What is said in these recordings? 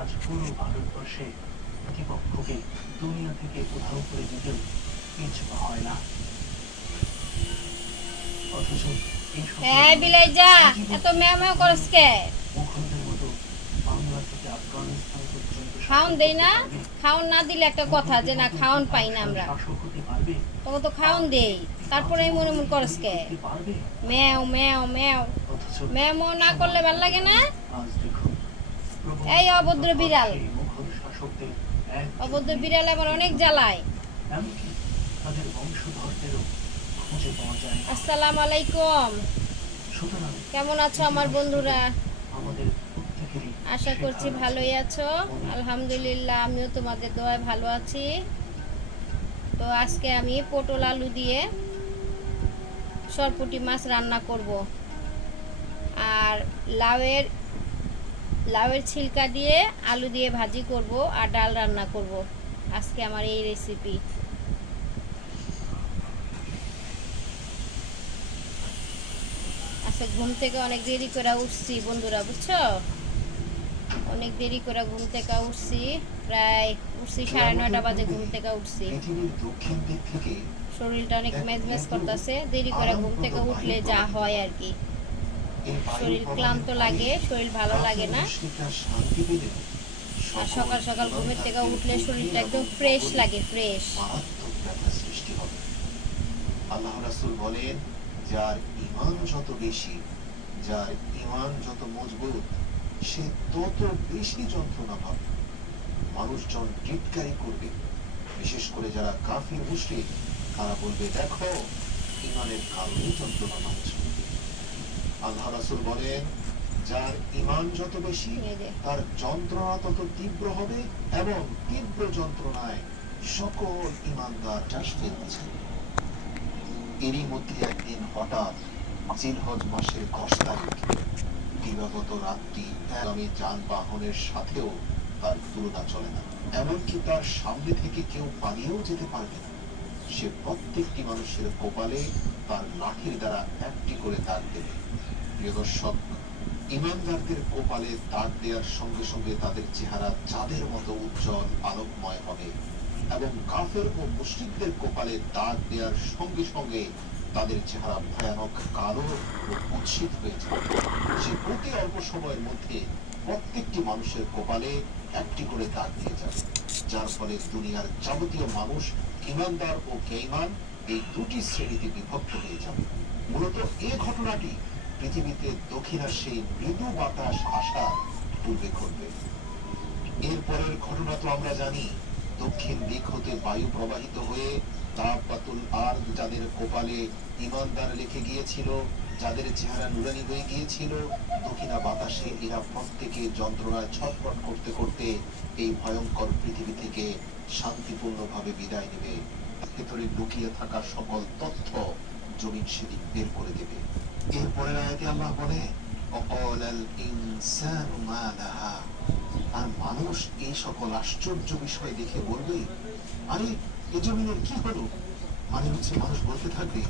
আজ পুরো ভারতবর্ষে প্রতিপক্ষকে দুনিয়া থেকে উধাও করে দিতেও পিছু হয় না। অথচ বিলাই যা এত ম্যাও ম্যাও করস কে? মুঘলদের মতো বাংলা থেকে আফগানিস্তান পর্যন্ত খাওন দেই না? খাওন না দিলে একটা কথা যে না খাওন পাই না আমরা। শাসক হতে পারবে? তোকে তো খাওন দেই, তারপরে মনে মনে করস কে? ম্যাও ম্যাও ম্যাও ম্যাও ম্যাও না করলে ভাল লাগে না? আজ দেখুন এই অভদ্র বিড়াল, মুঘল শাসকদের অভদ্র বিড়াল আমার অনেক জ্বালায়। এমনকি তাদের বংশধরদেরও খুঁজে পাওয়া যায়। আসসালামু আলাইকুম, সুতরাং কেমন আছো আমার বন্ধুরা? আমাদের প্রত্যেকেরই আশা করছি ভালোই আছো। আলহামদুলিল্লাহ, আমিও তোমাদের দোয়ায় ভালো আছি। তো আজকে আমি পটল আলু দিয়ে সরপুঁটি মাছ রান্না করব, আর লাউয়ের ছিলকা দিয়ে আলু দিয়ে ভাজি করব, আর ডাল রান্না করব। আজকে আমার এই রেসিপি। আচ্ছা, ঘুম থেকে অনেক দেরি করে উঠছি বন্ধুরা, বুঝছো? অনেক দেরি করে ঘুম থেকে উঠছি, প্রায় উঠছি 9:30 বাজে ঘুম থেকে উঠছি। শরীরটা অনেক মেজমেজ করতেছে, দেরি করে ঘুম থেকে উঠলে যা হয় আর কি। শরীর ক্লান্ত লাগে, শরীর ভালো লাগে না। আর সকাল সকাল ঘুমের থেকে উঠলে শরীরটা একদম ফ্রেশ লাগে, ফ্রেশ। আল্লাহ রাসূল বলেন, যার ঈমান যত বেশি, যার ঈমান যত মজবুত, সে তত বেশি যন্ত্রণা পাবে। মানুষজন টিটকারি করবে, বিশেষ করে যারা কাফির মুশরিক, তারা বলবে, দেখো ঈমানের কারণে যন্ত্রণা পাচ্ছে। আল্লাহ রাসূল বলেন, যার ঈমান যত বেশি, তার যন্ত্রণা তত তীব্র হবে, এবং তীব্র যন্ত্রণায় সকল ঈমানদার শ্বাস ফেলছে। এরই মধ্যে একদিন হঠাৎ জিলহজ মাসের 10 তারিখ, দিবাগত রাত্রি, আগামী যানবাহনের সাথেও তার তুলনা চলে না। এমনকি তার সামনে থেকে কেউ পালিয়েও যেতে পারবে না। সে প্রত্যেকটি মানুষের কপালে তার লাঠির দ্বারা একটি করে দাগ দেবে। প্রিয় দর্শক, ঈমানদারদের কপালে দাগ দেওয়ার সঙ্গে সঙ্গে তাদের চেহারা চাঁদের মতো উজ্জ্বল আলোকময় হবে, এবং কাফের ও মুশরিকদের কপালে দাগ দেওয়ার সঙ্গে সঙ্গে তাদের চেহারা ভয়ানক কালো ও কুৎসিত হয়ে যাবে। সে অতি অল্প সময়ের মধ্যে প্রত্যেকটি মানুষের কপালে একটি করে দাগ দিয়ে যাবে, যার ফলে দুনিয়ার যাবতীয় মানুষ ঈমানদার ও বেঈমান এই দুটি শ্রেণীতে বিভক্ত হয়ে যাবে। মূলত এই ঘটনাটি পৃথিবীতে দক্ষিণাসেই মৃদু বাতাস আসার পূর্বে ঘটবে। এরপরের ঘটনা তো আমরা জানি। দক্ষিণ দিক হতে বায়ু প্রবাহিত হয়ে দাব্বাতুল আরদ, যাদের কপালে ঈমানদার লিখে গিয়েছিল, যাদের চেহারা নুরানি হয়ে গিয়েছিল, দক্ষিণা বাতাসে এরা প্রত্যেকে যন্ত্রণায় ছটফট করতে করতে এই ভয়ঙ্কর পৃথিবী থেকে শান্তিপূর্ণভাবে বিদায় নেবে। ভেতরে লুকিয়ে থাকা সকল তথ্য জমিন সেদিন বের করে দেবে। এরপরের আয়াতে আল্লাহ বলে, অকালাল ইনসানু মা লাহা। আর মানুষ এই সকল আশ্চর্য বিষয় দেখে বলবে, আরে এ জমিনের কি হলো? মানে হচ্ছে, মানুষ বলতে থাকবে,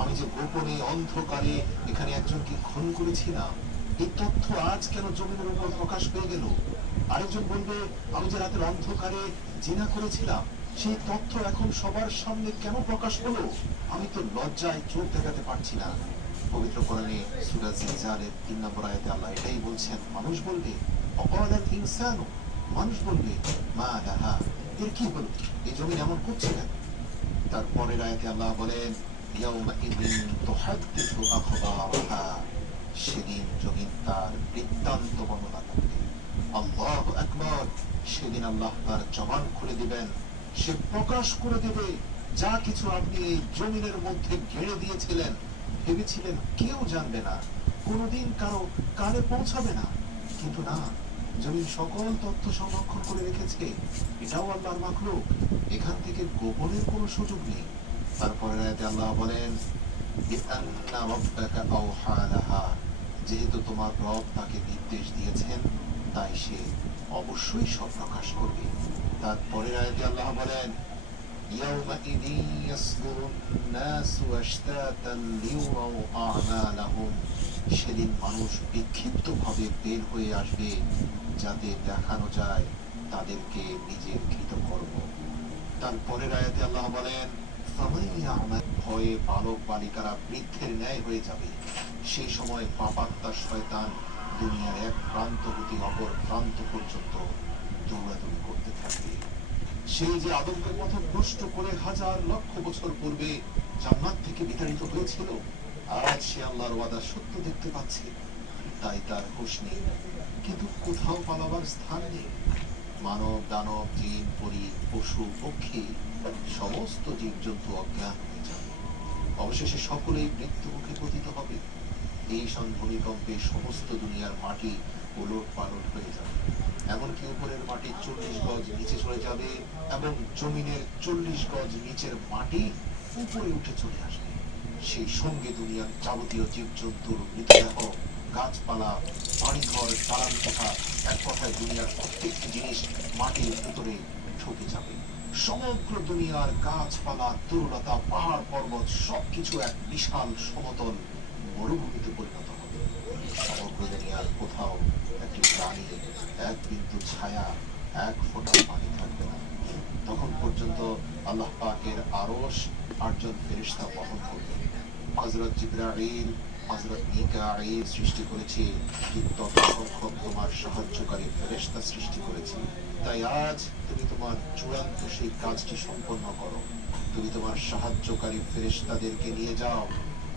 আমি যে গোপনে অন্ধকারে এখানে একজনকে খুন করেছিলাম, এই তথ্য আজ কেন জমিনের উপর প্রকাশ পেয়ে গেল? আরেকজন বলবে, আমি যে রাতের অন্ধকারে জিনা করেছিলাম, সেই তথ্য এখন সবার সামনে কেন প্রকাশ হলো? আমি তো লজ্জায় চোখ দেখাতে পারছি না। পবিত্র কোরআনে সূরা জিলজালের 3 নম্বর আয়াতে আল্লাহ এটাই বলছেন। মানুষ বলবে, অকালাল ইনসানু, মানুষ বলবে, মা লাহা, এর কি হলো? এই জমিন এমন করছে কেন? তারপরের আয়াতে আল্লাহ বলেন, ইয়াউমা ইযিন তুহাদ্দিসু আখবারাহা, সেদিন জমিন তার বৃত্তান্ত বর্ণনা করবে। আল্লাহু আকবার, সেদিন আল্লাহ তার জবান খুলে দিবেন, সে প্রকাশ করে দেবে যা কিছু আপনি এই জমিনের মধ্যে ঘিরে দিয়েছিলেন, ভেবেছিলেন কেউ জানবে না, কোনোদিন কারো কানে পৌঁছাবে না, কিন্তু না, জমিন সকল তথ্য সংরক্ষণ করে রেখেছে। এটাও আল্লাহর মাখলুক, এখান থেকে গোপনের কোনো সুযোগ নেই। তারপরের আয়াতে আল্লাহ বলেন, বিআন্না রাব্বাকা আওহা লাহা, যেহেতু তোমার রব তাকে নির্দেশ দিয়েছেন, তাই সে অবশ্যই সব প্রকাশ করবে। তারপরের আয়াতে আল্লাহ বলেন, ইয়াউমাইযিন ইয়াসদুরুন নাসু আশতাতান লিউরাউ আ'মালাহুম সেদিন মানুষ বিক্ষিপ্ত ভাবে বের হয়ে আসবে, যাতে দেখানো যায় তাদেরকে নিজের কৃতকর্ম। তারপরের আয়াতে আল্লাহ বলেন, ভয়ে বালক বালিকারা বৃদ্ধের ন্যায় হয়ে যাবে। সেই সময় পাপাত্মা শয়তান দুনিয়ার এক প্রান্ত হতে অপর প্রান্ত পর্যন্ত দৌড়াদৌড়ি করতে থাকবে। সেই যে আদমকে পথ ভ্রষ্ট করে হাজার লক্ষ বছর পূর্বে জান্নাত থেকে বিতাড়িত হয়েছিল, আজ সে আল্লাহর ওয়াদা সত্য দেখতে পাচ্ছে, তাই তার হুঁশ নেই, কিন্তু কোথাও পালাবার স্থান নেই। মানব দানব জিন পরি পশু পক্ষী সমস্ত জীবজন্তু অজ্ঞান হয়ে যাবে। অবশেষে সকলেই মৃত্যু মুখে পতিত হবে। এই ভূমিকম্পে সমস্ত দুনিয়ার মাটি ওলট পালট হয়ে যাবে, এমনকি উপরের মাটি 40 গজ নিচে চলে যাবে এবং জমিনের 40 গজ নিচের মাটি উপরে উঠে চলে আসবে। সেই সঙ্গে দুনিয়ার যাবতীয় জীবজন্তুর মৃতদেহ, গাছপালা, বাড়িঘর, দালান কোঠা, এক কথায় দুনিয়ার প্রত্যেকটি জিনিস মাটির ভিতরে ঢুকে যাবে। সমগ্র দুনিয়ার গাছপালা, তরুলতা, পাহাড় পর্বত সবকিছু এক বিশাল সমতল মরুভূমিতে পরিণত হবে। সমগ্র দুনিয়ার কোথাও একটি প্রাণী, এক বিন্দু ছায়া, এক ফোঁটা পানি থাকবে না। তখন পর্যন্ত আল্লাহ পাকের আরশ 8 জন ফেরেশতা বহন করবে। হযরত জিবরাইল, হযরত মিকাঈল সৃষ্টি করেছে, ঠিক তত সংখ্যক তোমার সাহায্যকারী ফেরেশতা সৃষ্টি করেছে। তাই আজ তুমি তোমার চূড়ান্ত সেই কাজটি সম্পন্ন করো। তুমি তোমার সাহায্যকারী ফেরেশতাদেরকে নিয়ে যাও,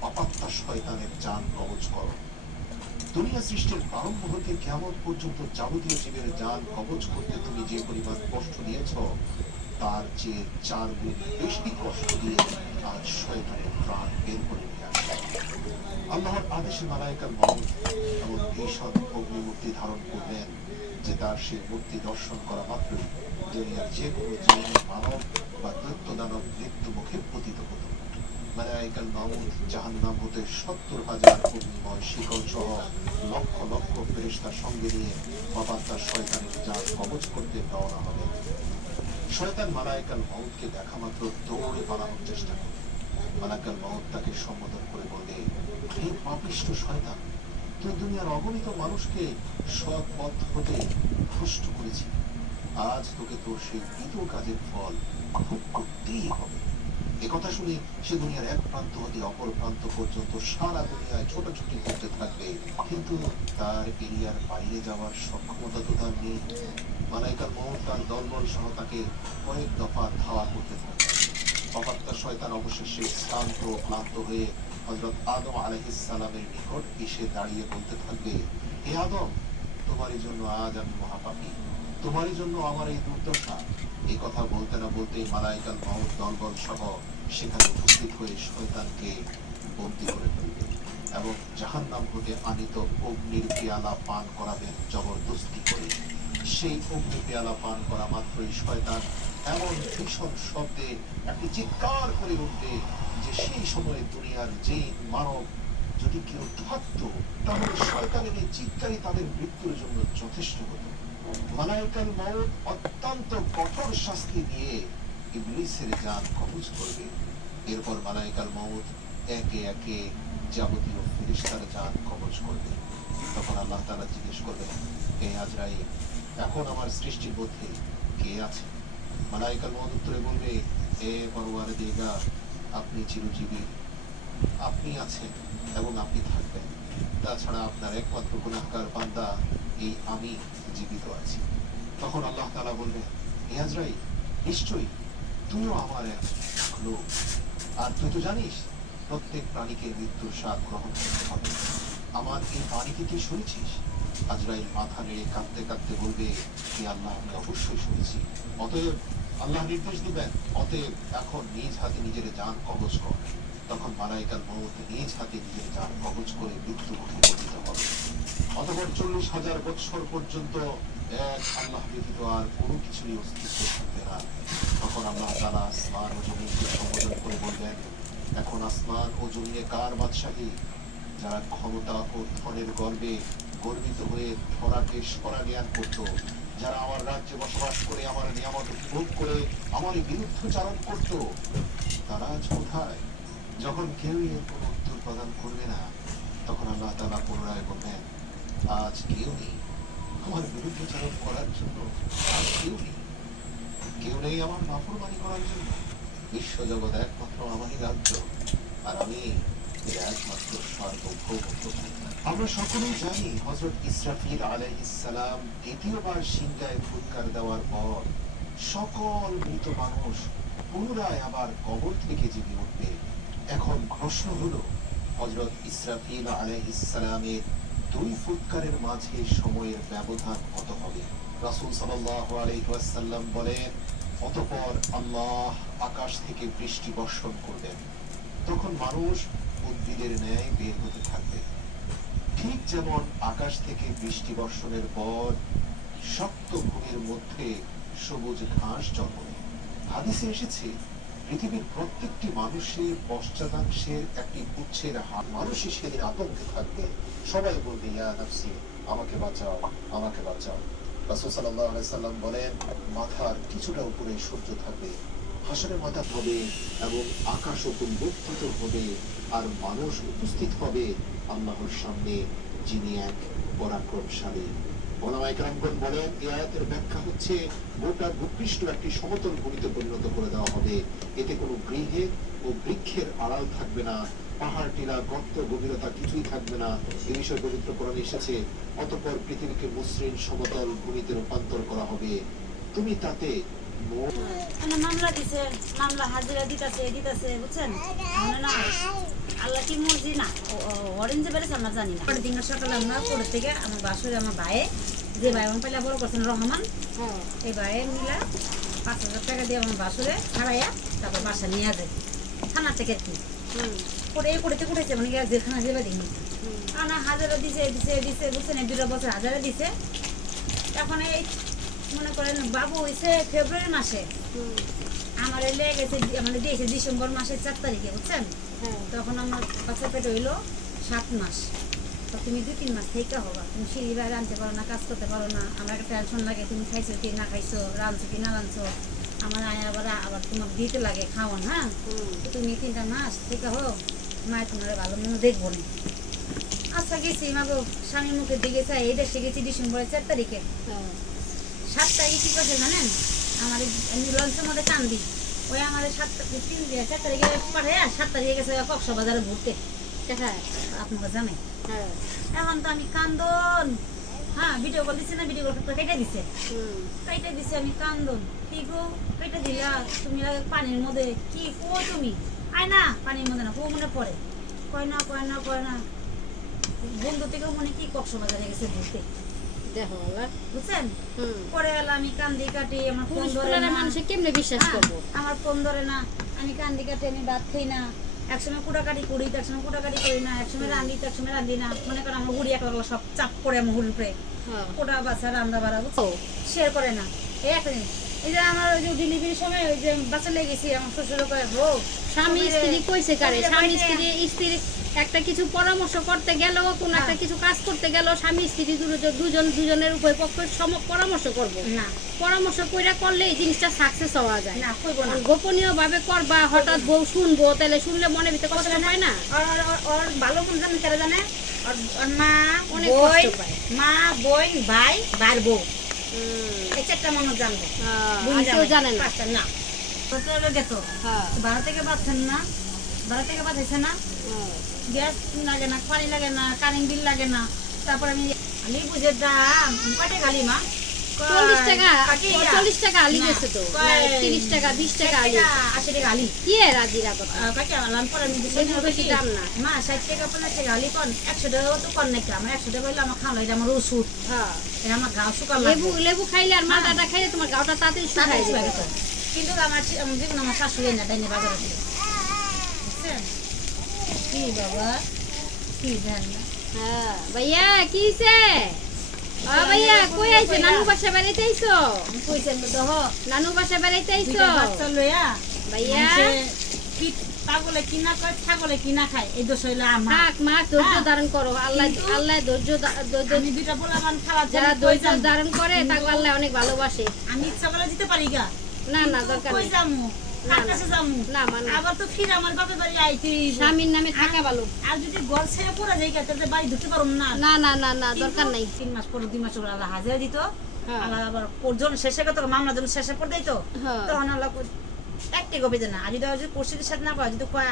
অপাত্তা শয়তানের জান কবজ করো। দুনিয়া সৃষ্টির প্রারম্ভ হতে কিয়ামত পর্যন্ত যাবতীয় জীবের জান কবজ করতে তুমি যে পরিমাণ কষ্ট দিয়েছ, তার চেয়ে 4 গুণ বেশি কষ্ট দিয়ে আজ শয়তানের প্রাণ বের করে নিয়ে আসে। আল্লাহর আদেশে মালায়েকার মউত এমন ভীষণ অগ্নিমূর্তি ধারণ করলেন যে তার সেই মূর্তি দর্শন করা মাত্রই দুনিয়ার যে কোনো জিন, মানব বা দৈত্য দানব মৃত্যু মুখে পতিত হতো। মালায়েকাল মউত জাহান্নাম হতে 70,000 অগ্নিময় শিকল সহ লক্ষ লক্ষ ফেরেশতা সঙ্গে নিয়ে পাপাত্মা শয়তানের জান কবজ করতে রওনা হবে। শয়তান মালায়েকাল মউতকে দেখা মাত্র দৌড়ে পালানোর চেষ্টা করে। মালায়েকাল মউত তাকে সম্বোধন করে বলে, হে পাপিষ্ঠ শয়তান, তুই দুনিয়ার অগণিত মানুষকে সৎ পথ হতে ভ্রষ্ট করেছি। আজ তোকে তোর সেই কৃত কাজের ফল ভোগ করতেই হবে। একথা শুনে সে দুনিয়ার এক প্রান্ত হতে অপর প্রান্ত পর্যন্ত সারা দুনিয়ায় ছোটাছুটি করতে থাকবে, কিন্তু তার এরিয়ার বাইরে যাওয়ার সক্ষমতা তো তার নেই। মালায়েকার মউত তার দলবল সহ তাকে কয়েক দফা ধাওয়া করতে থাকবে। পাপাত্মা শয়তান অবশেষে ক্লান্ত হয়ে হযরত আদম আলাইহিস সালামের নিকট এসে দাঁড়িয়ে বলতে থাকবে, হে আদম, তোমারই জন্য আজ আমি মহাপাপী, তোমারই জন্য আমার এই দুর্দশা। এই কথা বলতে না বলতেই মালায়েকাল মউত দলবল সহ সেখানে উপস্থিত হয়ে শয়তানকে বন্দী করে ফেলবে এবং জাহান্নাম হতে আনিত অগ্নির পেয়ালা পান করাবেন জবরদস্তি করে। সেই অগ্নি পেয়ালা পান করা মাত্রই শয়তান এমন ভীষণ শব্দে একটি চিৎকার করে উঠবে যে সেই সময় দুনিয়ার যে মানব যদি কেউ থাকতো, তাহলে শয়তানের এই চিৎকারই তাদের মৃত্যুর জন্য যথেষ্ট হতো। মালায়েকাল মউত অত্যন্ত কঠোর শাস্তি দিয়ে ইবলীসের জান কবজ করবে। এরপর মালায়েকাল মউত একে একে যাবতীয় ফেরেশতার জান কবজ করবে। তখন আল্লাহ তাআলা জিজ্ঞেস করবেন, হে আজরাইল, এখন আমার সৃষ্টির মধ্যে কে আছে? মালায়েকাল মউত উত্তরে বলবে, হে পরওয়ারদিগার, আপনি চিরজীবী, আপনি আছেন এবং আপনি থাকবেন। তাছাড়া আপনার একমাত্র গুনাহগার বান্দা এই আমি জীবিত আছি। তখন আল্লাহ তাআলা বলবেন, হে আজরাইল, নিশ্চয়ই তুইও আমার এক লোক, আর তুই তো জানিস প্রত্যেক প্রাণীকে মৃত্যুর স্বাদ গ্রহণ করতে হবে। আমার এই বাণীকে তুই শুনেছিস? আজরাইল মাথা নেড়ে কাঁদতে কাঁদতে বলবে, হে আল্লাহ, আমি অবশ্যই শুনেছি। অতএব আল্লাহ নির্দেশ দিবেন, অতএব এখন নিজ হাতে নিজের জান কবজ কর। তখন মালায়েকাল মউত নিজ হাতে নিজের জান কবজ করে মৃত্যু মুখে পতিত হবে। অতঃপর 40,000 বৎসর পর্যন্ত এক আল্লাহ ব্যতীত আর কোনো কিছুরই অস্তিত্ব থাকবে না। তখন আল্লাহ তাআলা আসমান ও জমিনকে সম্বোধন করে বলবেন, এখন আসমান ও জমিনে কার বাদশাহী? যারা ক্ষমতা ও ধনের গর্বে গর্বিত হয়ে ধরাকে সরাজ্ঞান করত, যারা আমার রাজ্যে বসবাস করে আমার নিয়ামত ভোগ করে আমার বিরুদ্ধচারণ করত, তারা আজ কোথায়? যখন কেউই এর কোনো উত্তর প্রদান করবে না, তখন আল্লাহ তাআলা পুনরায় বললেন, আজ কেউ নেই আমার বিরুদ্ধাচরণ করার জন্য, আজ কেউ নেই, কেউ নেই আমার নাফরমানি করার জন্য। বিশ্বজগৎ একমাত্র আমারই রাজ্য, আর আমি এর একমাত্র সার্বভৌমত্ব। আমরা সকলেই জানি হযরত ইসরাফিল আলাইহিস সালাম দ্বিতীয়বার সিংহায় ফুৎকার দেওয়ার পর সকল মৃত মানুষ পুনরায় আবার কবর থেকে জেগে উঠবে। এখন প্রশ্ন হলো, হযরত ইসরাফিল আলাইহিস সালামের দুই ফুৎকারের মাঝে সময়ের ব্যবধান কত হবে? রাসূল সাল্লাল্লাহু আলাইহি ওয়াসাল্লাম বলেন, অতঃপর আল্লাহ আকাশ থেকে বৃষ্টি বর্ষণ করবেন, তখন মানুষ উদ্ভিদের ন্যায় বের হতে থাকবে। ঠিক যেমন আকাশ থেকে বৃষ্টি বর্ষণের পর শক্ত ভূমির মধ্যে সবুজ ঘাস জন্মায়। হাদিসে এসেছে, পৃথিবীর প্রত্যেকটি মানুষের পশ্চাদাংশের একটি গুচ্ছের হাত মানুষই সেদিন আতঙ্কে থাকবে। সবাই বলবে, ইয়া নাফসি, আমাকে বাঁচাও, আমাকে বাঁচাও। রাসূল সাল্লাল্লাহু আলাইহি সাল্লাম বলেন, মাথার কিছুটা উপরে সূর্য থাকবে, হাসরের মাথা হবে এবং আকাশ উন্মুক্ত হবে, আর মানুষ উপস্থিত হবে আল্লাহর সামনে, যিনি এক পরাক্রমশালী। ওলামায়ে কেরামগণ বলেন, এই আয়াতের ব্যাখ্যা হচ্ছে গোটা ভূপৃষ্ঠ একটি সমতল ভূমিতে পরিণত করে দেওয়া হবে। এতে কোনো গৃহে ও বৃক্ষের আড়াল থাকবে না, পাহাড় টিলা গর্ত গভীরতা কিছুই থাকবে না। এই বিষয়ে পবিত্র কোরআনে এসেছে, অতঃপর পৃথিবীকে মসৃণ সমতল ভূমিতে রূপান্তর করা হবে, তুমি তাতে মামলা দিছে, মামলা হাজিরা দিতেছে বুঝছেন। আমরা না আল্লাহ কি মর্জি না অরেঞ্জে বেড়েছে আমরা জানি না। পরের দিন সকালে আমরা পরের থেকে আমার বাসুরে আমার ভাইয়ে, যে ভাই আমার পাইলা বড় করছেন রহমান, এই ভাইয়ে মিলা 5,000 টাকা দিয়ে আমার বাসুরে হারাইয়া তারপর বাসা নিয়ে যায় থানা থেকে কি করেছে মানে যেখানে যাবে দিন আনা হাজারা দিছে বুঝছেন, 2 বছর হাজারা দিছে। এখন এই মনে করেন বাবু হয়েছে ফেব্রুয়ারি মাসে, আমার লেগেছে মানে দিয়েছে ডিসেম্বর মাসের 4 তারিখে বুঝছেন। তখন আমার বাচ্চা পেট হইলো 7 মাস। তো তুমি 2-3 মাস থেকে হবা, তুমি সিঁড়ি বাইরে আনতে পারো না, কাজ করতে পারো না, আমার একটা টেনশন লাগে তুমি খাইছো কি না খাইছো, রাঁধছো কি না রাঁধছো, আমার আবার তোমার দিতে লাগে খাওয়ান। হ্যাঁ, তুমি 3টা মাস থেকে হোক, মায়ের তোমার ভালো মনে দেখবো না। আচ্ছা গেছি মাগো, স্বামীর মুখের দিকে চাই, এই দেশে গেছি ডিসেম্বরের 4 তারিখে। 7 তারিখে কি করছে জানেন, আমার লঞ্চের মধ্যে কান্দি, ওই আমার 4 তারিখে পাঠায় 7 তারিখে গেছে কক্সবাজারে ঘুরতে, আপনারা জানেন। এখন তো আমি কান্দন, হ্যাঁ ভিডিও কল দিচ্ছি না, ভিডিও কল কেটে দিছে আমি কান্দন, কি গো কেটে দিলা তুমি পানির মধ্যে, কি কো তুমি আয় না পানির মধ্যে না, কো মনে পড়ে, কয় না বন্ধু থেকে মনে কি কক্সবাজারে গেছে ঘুরতে, বুঝছেন। পরে এলা আমি কান্দি কাটি, আমার ফোন ধরে না, মানুষে কেমনে বিশ্বাস করবো, আমার ফোন ধরে না, আমি কান্দি কাটি, আমি ভাত খাই না, একসময় কুটাকাটি করি, একসময় কুটাকাটি করি না, একসময় রান্ধি, একসময় রান্ধি না, মনে করেন আমার হুড়ি একটা সব চাপ করে আমার হুড়ি উপরে কোটা বাচ্চা রান্না বাড়া বুঝছো, শেয়ার করে না। এই একটা জিনিস, এই যে আমার ওই যে ডেলিভারির সময় ওই যে বাচ্চা লেগে গেছি, আমার শ্বশুর করে হোক স্বামী স্ত্রী কইছে কারে, স্বামী স্ত্রী একটা কিছু পরামর্শ করতে গেল, কোন একটা কিছু কাজ করতে গেল, স্বামী স্ত্রী দুজনের উভয় পক্ষের পরামর্শ করব না, পরামর্শ কইরা করলে এই জিনিসটা সাকসেস হওয়া যায় না। গোপনীয় ভাবে করবা, হঠাৎ বউ শুনবো, তাহলে শুনলে মনে ভিতরে কষ্ট হয় না। ওর ভালো মন জানে তারা জানে, ওর মা অনেক কষ্ট পায়, মা বোন ভাই ভাই বউ এই 4টা মানুষ জানবো, কেউ জানে না। 5টা না গেতো ভাড়া থেকে পাচ্ছেন না, ভাড়া থেকে পাঠাইছে না, গ্যাস লাগে না, পানি লাগে না, কারেন্ট বিল লাগে না। তারপর আমি আলি বুঝে দাম কটে গালি মা 40 টাকা 40 টাকা আলি গেছে তো, 30 টাকা 20 টাকা আলি, 80 টাকা আলি কি এর আজিরা কথা কাকে আলাম পরে আমি বেশি দাম না মা 60 টাকা 50 টাকা আলি কোন 100 টাকা তো কোন নাই, আমার 100 টাকা হইলে আমার খাওয়া লাগে, আমার ওষুধ। হ্যাঁ, আমার গাও শুকাল লাগে, লেবু খাইলে আর মালটা খাইলে তোমার গাওটা তাড়াতাড়ি শুকায় যাবে। কিন্তু আমার জীবন আমার শাশুড়ি না ডাইনে বাজারে থেকে কি বাবা কি জান না। হ্যাঁ ভাইয়া কিছে, ভাইয়া কই আইছে, নানু বাসা বেড়াইতে আইছো, কইছেন তো হ নানু বাসা বেড়াইতে আইছো বাচ্চা লইয়া ভাইয়া, কি পাগলে কিনা কয় ছাগলে কিনা খায়, এই দোষ হইলো আমার। থাক মা ধৈর্য ধারণ করো, আল্লাহ ধৈর্য আমি দুইটা বলাবান খাওয়া যারা ধৈর্য ধারণ করে তাকে আল্লাহ অনেক ভালোবাসে। আমি ইচ্ছা করে দিতে পারি গা, না দরকার কই নেই, যামু কার কাছে যামু না মানে আবার তো ফির আমার বাপের বাড়ি আইতে স্বামীর নামে থাকা ভালো। আর যদি ঘর ছেড়ে পড়া যাই তাহলে বাড়ি ঢুকতে পারুম না না না না না দরকার নাই। 3 মাস পর 2 মাস পর আল্লাহ হাজিরা দিত হ্যাঁ। আল্লাহ আবার কোর্জন শেষে কত মামলা যখন শেষে পড় দেয় তো হ্যাঁ। তখন আল্লাহ একটি গবে না আর যদি কোর্সির সাথে না পাওয়া যদি কয়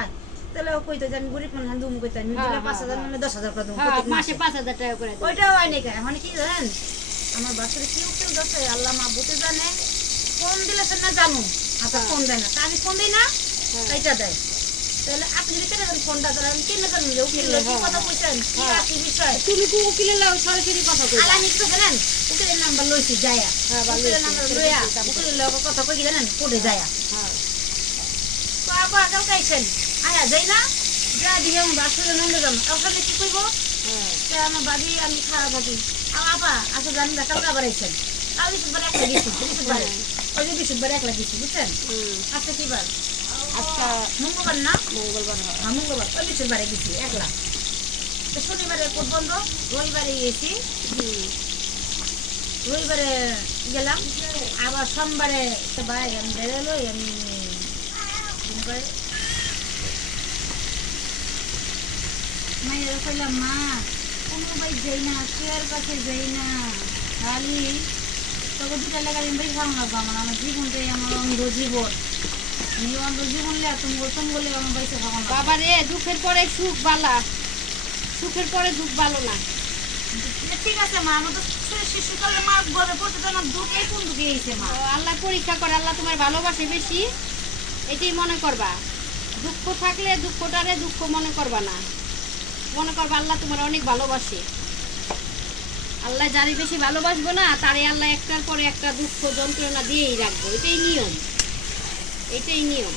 তাহলে ও কইতো যে আমি গরিব মানুষ দুম কইতো আমি হ্যাঁ, দিলে হ্যাঁ, 5000 মানে 10000 করে দেবো হ্যাঁ প্রত্যেক মাসে মাসে 5,000 টাকা করে দেয়। ওইটাও হয় নাকি এখন কি জানেন আমার বাসায় কি উকিল দছে আল্লাহ মাহবুতে জানে ফোন দিলে সে না জানো আচ্ছা ফোন দেয় না তা আমি ফোন দিই না এইটা দেয় তাহলে আপনি যদি কেন ফোনটা দেন আমি কেন জানেন যে উকিল কি কথা কইছেন কি আছে বিষয় তুমি কি উকিলের লাও সরাসরি কথা কই? আর আমি তো জানেন উকিলের নাম্বার লইছি যায়া হ্যাঁ, ভালো উকিলের হয়েছে। নাম্বার লইয়া উকিলের লোক কথা কই কি জানেন কোর্টে যায়া হ্যাঁ তো আবার কাল কাইছেন আয়া যাই না যা দিয়ে আমার বাসুরে নন্দে যাবো ওখানে কি কইব হ্যাঁ তা আমার বাড়ি আমি খারাপ থাকি আমার আপা আচ্ছা জানি না কালকে আবার আইছেন কাল বিশুদ্ধবার একলা গেছি বিশুদ্ধবারে ওই যে বিশুদ্ধবার একলা গেছি বুঝছেন আজকে কি বার আজকে মঙ্গলবার না মঙ্গলবার হয়। হ্যাঁ মঙ্গলবার ওই বিশুদ্ধবারে গেছি একলা তো শনিবারে কোর্ট বন্ধ রবিবারে গেছি রবিবারে গেলাম আবার সোমবারে বাইরে আমি বেরোলো আমি মায়ের কইলাম মা কোনো বাই যাই না কেয়ার কাছে যাই না খালি তবে 2টা লেখা দিন বাই খাওয়া লাগবো আমার জীবনটাই আমার অন্ধ জীবন আমি অন্ধ জীবন লে তুমি বলে আমার বাইসে খাওয়া লাগবো বাবা রে দুঃখের পরে সুখ বালা, সুখের পরে দুঃখ ভালো না। ঠিক আছে মা আমার তো শিশুকালে মা গর্বে পড়তে তো না দুঃখ এই কোন দুঃখে এইছে মা তো আল্লাহ পরীক্ষা করে, আল্লাহ তোমার ভালোবাসে বেশি, এটাই মনে করবা। দুঃখ থাকলে দুঃখটারে দুঃখ মনে করবা না, মনে করবা আল্লাহ তোমার অনেক ভালোবাসে। আল্লাহ যারে বেশি ভালোবাসবো না তারে আল্লাহ একটার পরে একটা দুঃখ যন্ত্রণা দিয়েই রাখবো, এটাই নিয়ম, এটাই নিয়ম।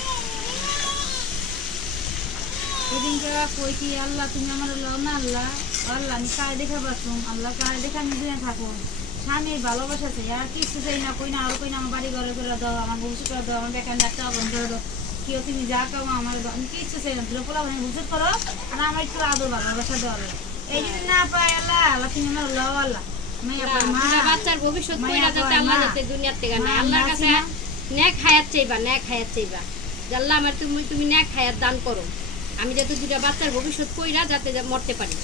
সেদিনকে কই কি আল্লাহ তুমি আমার লও না আল্লাহ আল্লাহ আমি কায় দেখা বাসুম আল্লাহ কায় দেখা আমি দিনে থাকুন স্বামীর ভালোবাসা চাই আর কিছু চাই না কই না আর কই না আমার বাড়ি ঘরে করে দাও আমার ভবিষ্যৎ করে দাও আমার বেকার একটা বন্ধ করে দাও কেউ তুমি যা কাও আমার দাও আমি কিছু চাই না দুটো পোলা ভাই ভবিষ্যৎ করো আর আমার একটু আদর ভালোবাসা দেওয়া এই যদি না পাই আল্লাহ আল্লাহ তুমি আমার লও আল্লাহ বাচ্চার ভবিষ্যৎ কইরা যাতে আল্লাহ যাতে দুনিয়ার থেকে নাই, আল্লাহর কাছে নেক হায়াত চাইবা, নেক হায়াত চাইবা যে আল্লাহ আমার তুমি নেক হায়াত দান করো, আমি যাতে 2টা বাচ্চার ভবিষ্যৎ কইরা যাতে মরতে পারি।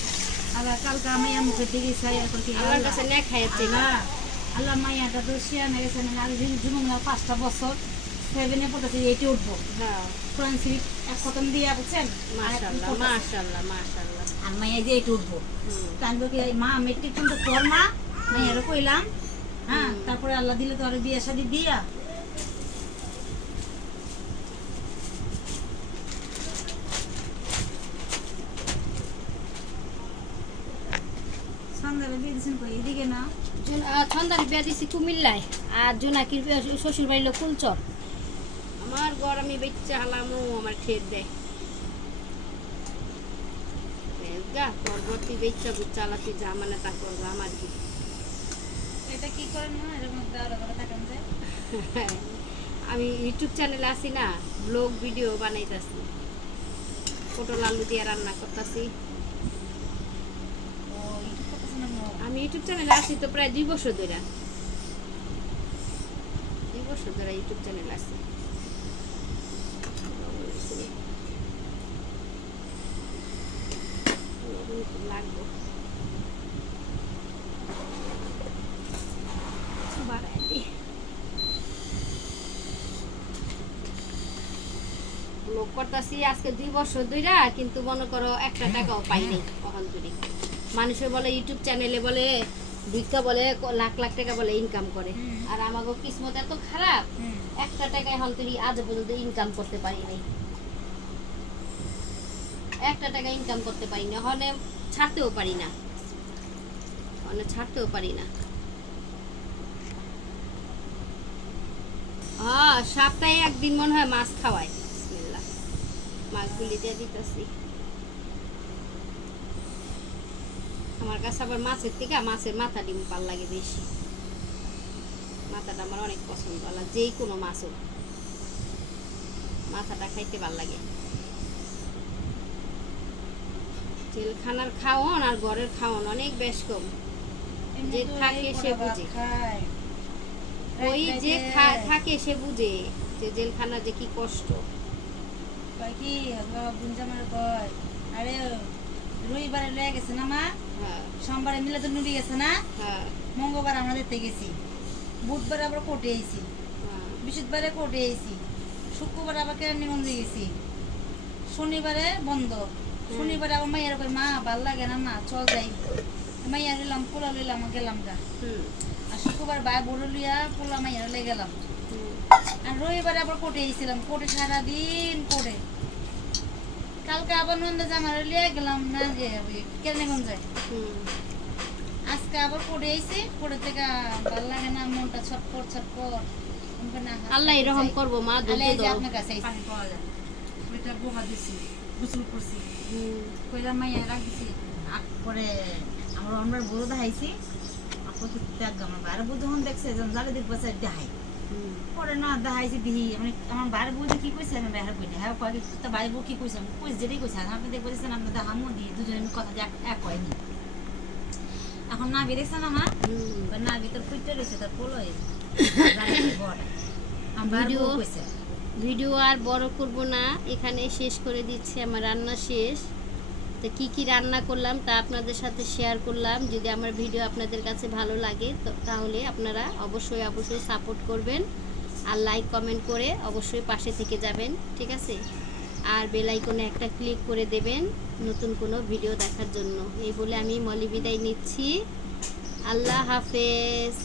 আল্লাহ কালকে আমি মুখের দিকে চাই এখন কি আল্লাহর কাছে নেক হায়াত চাইবা। আল্লাহ মাইয়াটা তো শিয়ানে গেছে না আর জীবন 5টা বছর 7-এ পড়তেছে 8-এ উঠবো হ্যাঁ কোরআন শরীফ এক খতম দিয়া বুঝছেন মাশাআল্লাহ মাশাআল্লাহ মাশাআল্লাহ। আর মাইয়া যে 8 উঠবো কানবো কি মা মেট্রিক কিন্তু তোর মা মাইয়ারও কইলাম হ্যাঁ তারপরে আল্লাহ দিলে তো আর বিয়ে শাদী দিয়া সন্ধ্যাবে বিয়ে দিয়েছেন কই এদিকে না ছন্দার বিয়া দিছি কুমিল্লায় আর জোনাকির শ্বশুর বাড়ি হলো কুলচর। আমার ঘর আমি বেচা হালামো আমার খেত দেয় গা তোর ঘর তুই বেচা বুচ্চা আলাতি যা মানে তা করবো আমার কি। এটা কি করেন না এর মধ্যে আরো করে থাকেন যে আমি ইউটিউব চ্যানেলে আছি না, ব্লগ ভিডিও বানাইতেছি, পটল আলু দিয়ে রান্না করতেছি। ও ইউটিউব করতেছেন না আমি ইউটিউব চ্যানেলে আছি তো প্রায় 2 বছর ধরে, 2 বছর ধরে ইউটিউব চ্যানেলে আছি। লাগবো বাড়াই দিই। ব্লগ করতেছি আজকে 2 বছর ধরে, কিন্তু মনে করো 1টা টাকাও পাই নাই কখন ধরে। মানুষে বলে ইউটিউব চ্যানেলে বলে ভিক্ষা বলে লাখ লাখ টাকা বলে ইনকাম করে, আর আমাকে কিসমত এত খারাপ 1টা টাকা এখন তুই আজ পর্যন্ত ইনকাম করতে পারি নাই, 1টা টাকা ইনকাম করতে পারি না, হনে ছাড়তেও পারি না, হনে ছাড়তেও পারি না। হ্যাঁ সপ্তাহে 1 দিন মনে হয় মাছ খাওয়ায়, বিসমিল্লাহ মাছগুলি দিয়ে দিতেছি। আমার কাছে আবার মাছের থেকে মাছের মাথা ডিম ভাল লাগে বেশি, মাথাটা আমার অনেক পছন্দ, আল্লাহ যেই কোনো মাছ হোক মাথাটা খাইতে ভাল লাগে। জেলখানার খাওয়ান আর ঘরের খাওয়ান অনেক বেশ কম, যে থাকে সে বুঝে, ওই যে থাকে সে বুঝে। যে জেলখানা যে কি কষ্ট। কয় কি বুনজামার কয় আরে রবিবারে লয়ে গেছে না মা, হ্যাঁ সোমবারে মিলাদুন নবী গেছে না, হ্যাঁ মঙ্গলবার আমরা দেখতে গেছি, বুধবার আবার কোর্টে আইছি, হ্যাঁ বৃহস্পতিবারে কোর্টে আইছি, শুক্রবার আবার কেরানীগঞ্জে গেছি, শনিবারে বন্ধ, শনিবারে আবার মাইয়ার কই মা ভাল লাগে না মা চল যাই, মাইয়া লইলাম পোলা লইলাম গেলাম গা, হুম আর শুক্রবার ভাই বড় লইয়া পোলা মাইয়া লই গেলাম, হুম আর রবিবারে আবার কোর্টে আইছিলাম, কোর্টে সারাদিন কোর্টে, কালকে আবার নন্দা জামার লিয়ে গেলাম না যে কেরানীগঞ্জে, হুম আজকে আবার কোর্টে আইছি, কোর্টে থেকে ভাল লাগে না, মনটা ছটফট ছটফট, আল্লাহ এরকম করবো মা, ধৈর্য ধরো। আপনার কাছে পানি পাওয়া যায় ওইটা বোকা দিছি, গোসল করছি, হুম কইলাম মাইয়া রাখছি, পরে আমরা বড় দেখাইছি, আমার বাইরে বউ যখন দেখছে যখন জালে দেখবো দেখাই, হুম পরে না দেখাইছি দিহি মানে আমার বাইরে বউ কি কইছে আমি বাইরে কই না, হ্যাঁ কয় তো বাইরে বউ কি কইছে আমি কইস যেটাই কইছে আপনি দেখবো আপনি দেখামো দিয়ে দুজনের কথা যে এক হয়নি, এখন না বেরিয়েছে না মা, হুম না ভিতর ফুটতে রয়েছে তার পোলোয় ভিডিও আর বড় করব না, এখানে শেষ করে দিচ্ছি। আমার রান্না শেষ। তো কি কি রান্না করলাম তা আপনাদের সাথে শেয়ার করলাম। যদি আমার ভিডিও আপনাদের কাছে ভালো লাগে তো তাহলে আপনারা অবশ্যই অবশ্যই সাপোর্ট করবেন আর লাইক কমেন্ট করে অবশ্যই পাশে থেকে যাবেন, ঠিক আছে? আর বেল আইকনে একটা ক্লিক করে দেবেন নতুন কোনো ভিডিও দেখার জন্য। এই বলে আমি মলি বিদায় নিচ্ছি। আল্লাহ হাফেজ।